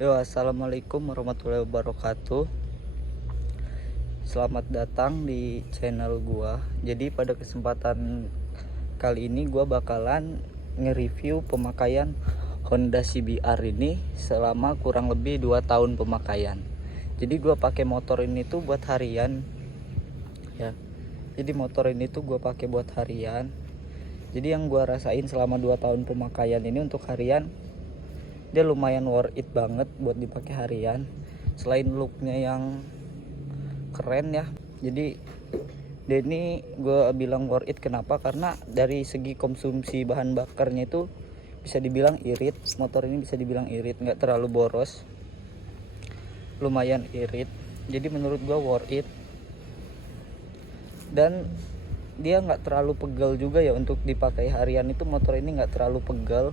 Yo, assalamualaikum warahmatullahi wabarakatuh. Selamat datang di channel gua. Jadi pada kesempatan kali ini gua bakalan nge-review pemakaian Honda CBR ini selama kurang lebih 2 tahun pemakaian. Jadi gua pakai motor ini tuh buat harian ya. Jadi motor ini tuh gua pakai buat harian. Jadi yang gua rasain selama 2 tahun pemakaian ini untuk harian, dia lumayan worth it banget buat dipakai harian. Selain looknya yang keren ya, jadi dia ini gue bilang worth it kenapa, karena dari segi konsumsi bahan bakarnya itu bisa dibilang irit. Motor ini bisa dibilang irit, nggak terlalu boros, lumayan irit. Jadi menurut gue worth it, dan dia nggak terlalu pegal juga ya untuk dipakai harian. Itu motor ini nggak terlalu pegal,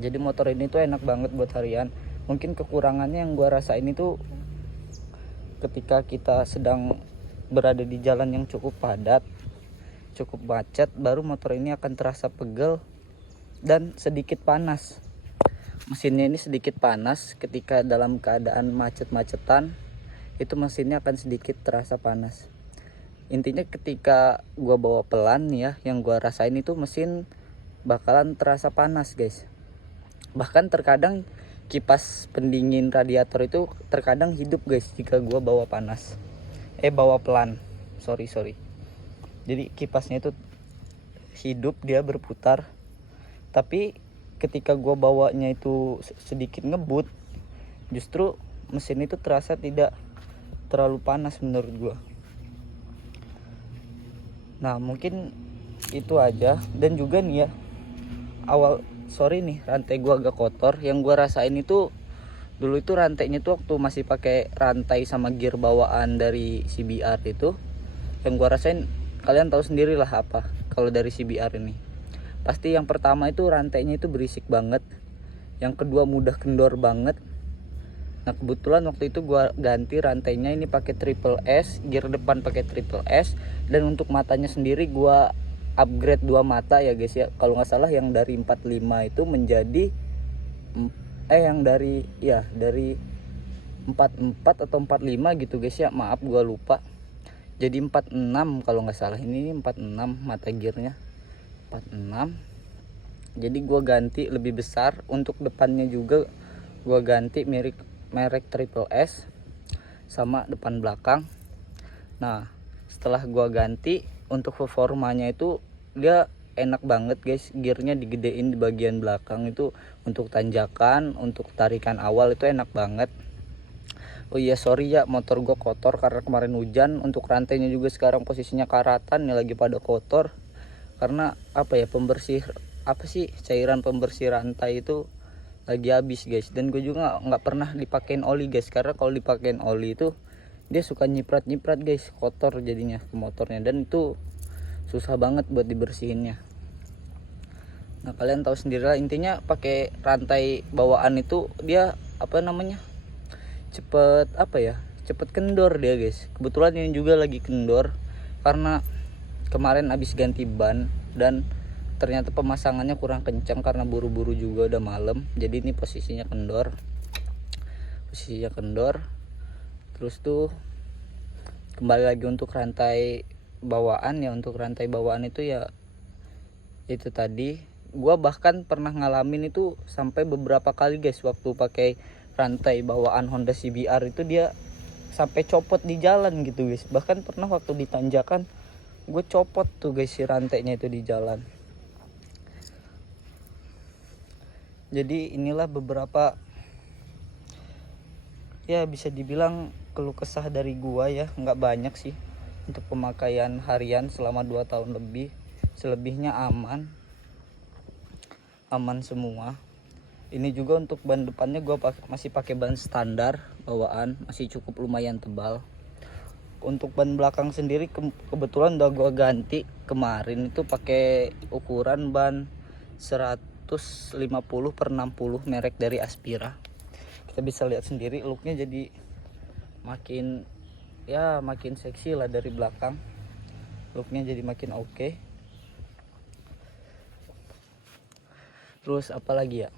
jadi motor ini tuh enak banget buat harian. Mungkin kekurangannya yang gua rasain itu ketika kita sedang berada di jalan yang cukup padat, cukup macet, baru motor ini akan terasa pegel dan sedikit panas. Mesinnya ini sedikit panas ketika dalam keadaan macet-macetan, itu mesinnya akan sedikit terasa panas. Intinya ketika gua bawa pelan ya, yang gua rasain itu mesin bakalan terasa panas guys. Bahkan terkadang kipas pendingin radiator itu terkadang hidup guys jika gua bawa panas, bawa pelan, sorry. Jadi kipasnya itu hidup, dia berputar. Tapi ketika gua bawanya itu sedikit ngebut, justru mesin itu terasa tidak terlalu panas menurut gua. Nah mungkin itu aja. Dan juga nih ya, sorry nih, rantai gua agak kotor. Yang gua rasain itu dulu itu rantainya tuh waktu masih pakai rantai sama gear bawaan dari CBR itu, yang gua rasain kalian tahu sendiri lah apa kalau dari CBR ini. Pasti yang pertama itu rantainya itu berisik banget, yang kedua mudah kendor banget. Nah kebetulan waktu itu gua ganti rantainya ini pakai triple S, gear depan pakai triple S, dan untuk matanya sendiri gua upgrade 2 mata ya guys ya. Kalau nggak salah yang dari 45 itu menjadi yang dari 44 atau 45 gitu guys ya, maaf gua lupa. Jadi 46 kalau nggak salah, ini 46 mata gearnya, 46. Jadi gua ganti lebih besar. Untuk depannya juga gua ganti merek triple S sama depan belakang. Nah setelah gua ganti, untuk performanya itu dia enak banget guys. Gearnya digedein di bagian belakang itu, untuk tanjakan, untuk tarikan awal itu enak banget. Oh iya sorry ya, motor gua kotor karena kemarin hujan. Untuk rantainya juga sekarang posisinya karatan ya, lagi pada kotor. Karena apa ya, cairan pembersih rantai itu lagi habis guys. Dan gue juga nggak pernah dipakein oli guys, karena kalau dipakein oli itu dia suka nyiprat guys, kotor jadinya ke motornya, dan itu susah banget buat dibersihinnya. Nah kalian tahu sendiri lah, intinya pakai rantai bawaan itu dia cepet kendor dia guys. Kebetulan ini juga lagi kendor karena kemarin habis ganti ban, dan ternyata pemasangannya kurang kencang karena buru-buru juga udah malam. Jadi ini posisinya kendor. Terus tuh kembali lagi untuk rantai bawaan ya. Untuk rantai bawaan itu ya itu tadi, gua bahkan pernah ngalamin itu sampai beberapa kali guys. Waktu pakai rantai bawaan Honda CBR itu dia sampai copot di jalan gitu guys. Bahkan pernah waktu di tanjakan gue copot tuh guys si rantainya itu di jalan. Jadi inilah beberapa ya bisa dibilang keluh kesah dari gua ya, nggak banyak sih untuk pemakaian harian selama 2 tahun lebih. Selebihnya aman semua. Ini juga untuk ban depannya gua masih pakai ban standar bawaan, masih cukup lumayan tebal. Untuk ban belakang sendiri kebetulan udah gua ganti kemarin itu pakai ukuran ban 150/60 merek dari Aspira. Kita bisa lihat sendiri looknya jadi makin seksi lah dari belakang. Looknya jadi makin oke. Terus apa lagi ya,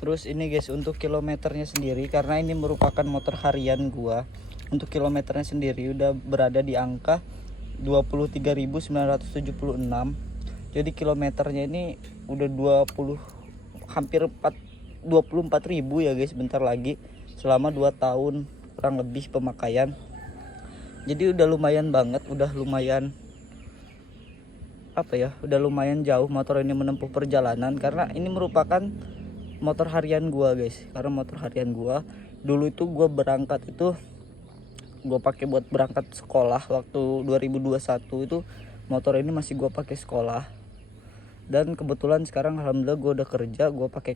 Terus ini guys, untuk kilometernya sendiri, karena ini merupakan motor harian gua, untuk kilometernya sendiri udah berada di angka 23.976. Jadi kilometernya ini udah 24.000 ya guys, bentar lagi, selama 2 tahun kurang lebih pemakaian. Jadi udah lumayan banget, udah lumayan udah lumayan jauh motor ini menempuh perjalanan, karena ini merupakan motor harian gua guys. Karena motor harian gua dulu itu gua berangkat itu gua pakai buat berangkat sekolah waktu 2021 itu, motor ini masih gua pakai sekolah. Dan kebetulan sekarang alhamdulillah gua udah kerja, gua pakai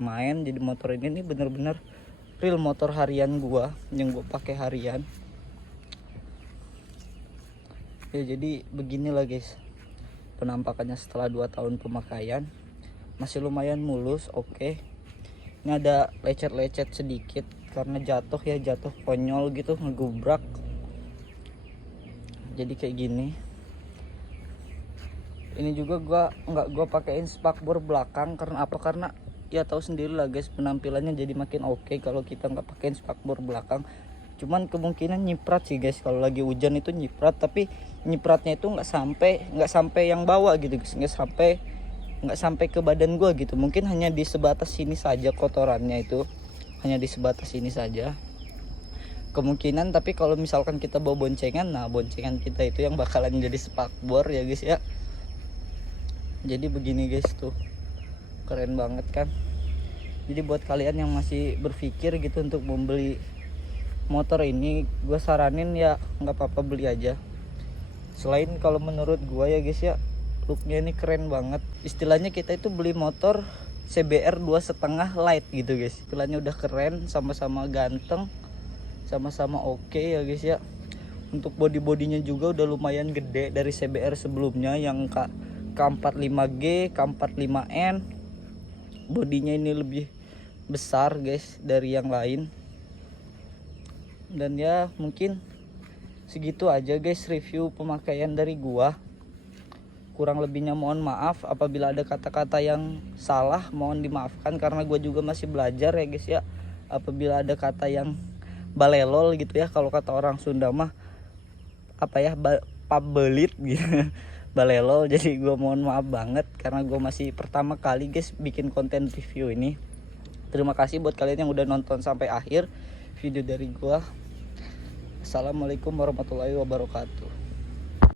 main. Jadi motor ini nih bener-bener real motor harian gua yang gua pakai harian. Ya jadi beginilah guys penampakannya setelah 2 tahun pemakaian. Masih lumayan mulus, oke. Ini ada lecet-lecet sedikit karena jatuh konyol gitu, ngegubrak. Jadi kayak gini. Ini juga gua pakein spakbor belakang, karena apa? Karena ya tahu sendiri lah guys, penampilannya jadi makin oke kalau kita nggak pakein spakbor belakang. Cuman kemungkinan nyiprat sih guys, kalau lagi hujan itu nyiprat, tapi nyipratnya itu nggak sampai yang bawah gitu guys, nggak sampai ke badan gua gitu. Mungkin hanya di sebatas sini saja kotorannya, itu hanya di sebatas ini saja kemungkinan. Tapi kalau misalkan kita bawa boncengan, nah boncengan kita itu yang bakalan jadi spakbor ya guys ya. Jadi begini guys, tuh keren banget kan. Jadi buat kalian yang masih berpikir gitu untuk membeli motor ini, gue saranin ya nggak apa-apa beli aja. Selain kalau menurut gue ya guys ya, looknya ini keren banget. Istilahnya kita itu beli motor CBR 2,5 light gitu guys. Istilahnya udah keren, sama-sama ganteng, sama-sama oke ya guys ya. Untuk bodinya juga udah lumayan gede dari CBR sebelumnya yang K45G, K45N. Bodinya ini lebih besar guys dari yang lain. Dan ya mungkin segitu aja guys review pemakaian dari gua. Kurang lebihnya mohon maaf, apabila ada kata-kata yang salah mohon dimaafkan, karena gua juga masih belajar ya guys ya. Apabila ada kata yang balelol gitu ya, kalau kata orang Sunda mah pabelit gitu. Balelol. Jadi gue mohon maaf banget karena gue masih pertama kali guys bikin konten review ini. Terima kasih buat kalian yang udah nonton sampai akhir video dari gue. Assalamualaikum warahmatullahi wabarakatuh.